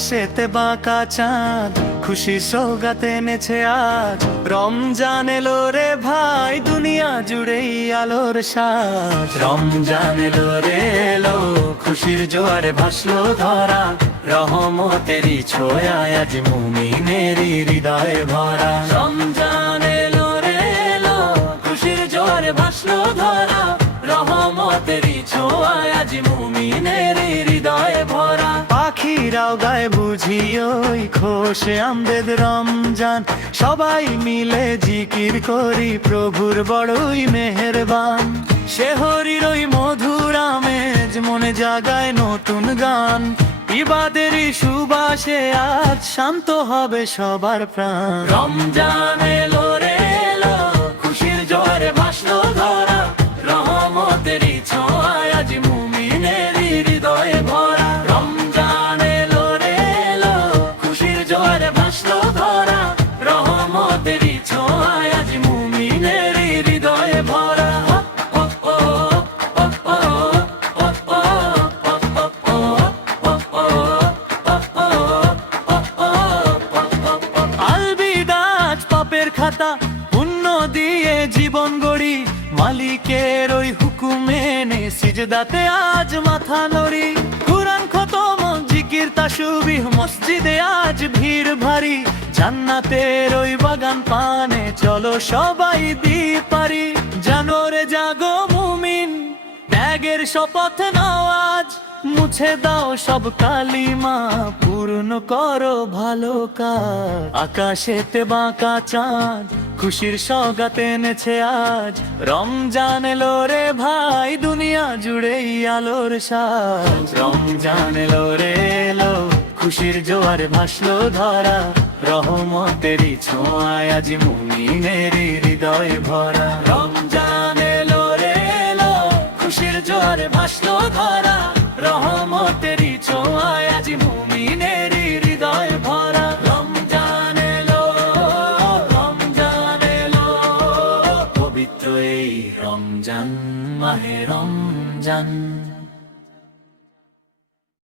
আকাশেতে বাঁকা চাঁদ খুশি সৌগাত এনেছে আজ। রমজান এলো রে ভাই, দুনিয়া জুড়েই আলোর সাজ। রমজান এলো রে এলো, খুশির জোয়ারে ভাসলো ধরা। রহমতেরই ছোঁয়ায় আজ মুমিনেরই হৃদয়ে ভরা। রমজান এলো রে এলো, খুশির জোয়ারে ভাসলো ধরা। রহমতেরই ছোঁয়ায় আজ মুমিনেরই হৃদয়ে ভরা। পাখিরাও গায়ে বুঝি ওই খোশে আমদেদ রমজান। সবাই মিলে জিকির করি প্রভুর বড়ই মেহেরবান। শেহরির ওই মধুর আমেজ মনে জাগায় নতুন গান। ইবাদেরই সুবাসে আজ শান্ত হবে সবার প্রাণ। রমজান এলো রে এলো, খুশির জোয়ারে ভাসলো ধরা। রহমতেরই ছোঁয়ায় আজ মুমিনেরই হৃদয়ে ভরা। রমজান এলো রে এলো, খুশির জোয়ারে ভাসলো ধরা। রহমতেরই ছোঁয়ায় আজ মুমিনেরই হৃদয়ে ভরা। আলবিদাজ পাপের খাতা পুণ্য দিয়ে জীবন গড়ি। মালিকের ওই হুকুম এনে সিজদাতে আজ মাথা নড়ি। কুরআন খতম জিকির তাসবিহ মসজিদে আজ ভিড় ভারী। জান্নাতের ওই বাগান পানে চলো সবাই দিই পারি। জানো রে জাগো মুমিন, ত্যাগের শপথ নাও আজ। মুছে দাও সব কালিমা, পূর্ণ করো ভালো কাজ। আকাশেতে বাঁকা চাঁদ খুশির সওগাত এনেছে আজ। রমজান এলো রে ভাই, দুনিয়া জুড়েই আলোর সাজ। রমজান এলো রে এলো, খুশির জোয়ারে ভাসলো ধরা। রহমতেরই ছোঁয়ায় আজ মুমিনেরই হৃদয় ভরা। রমজান এলো রে এলো, খুশির জোয়ারে ভাসলো ধরা। রহমতেরই ছোঁয়ায় আজ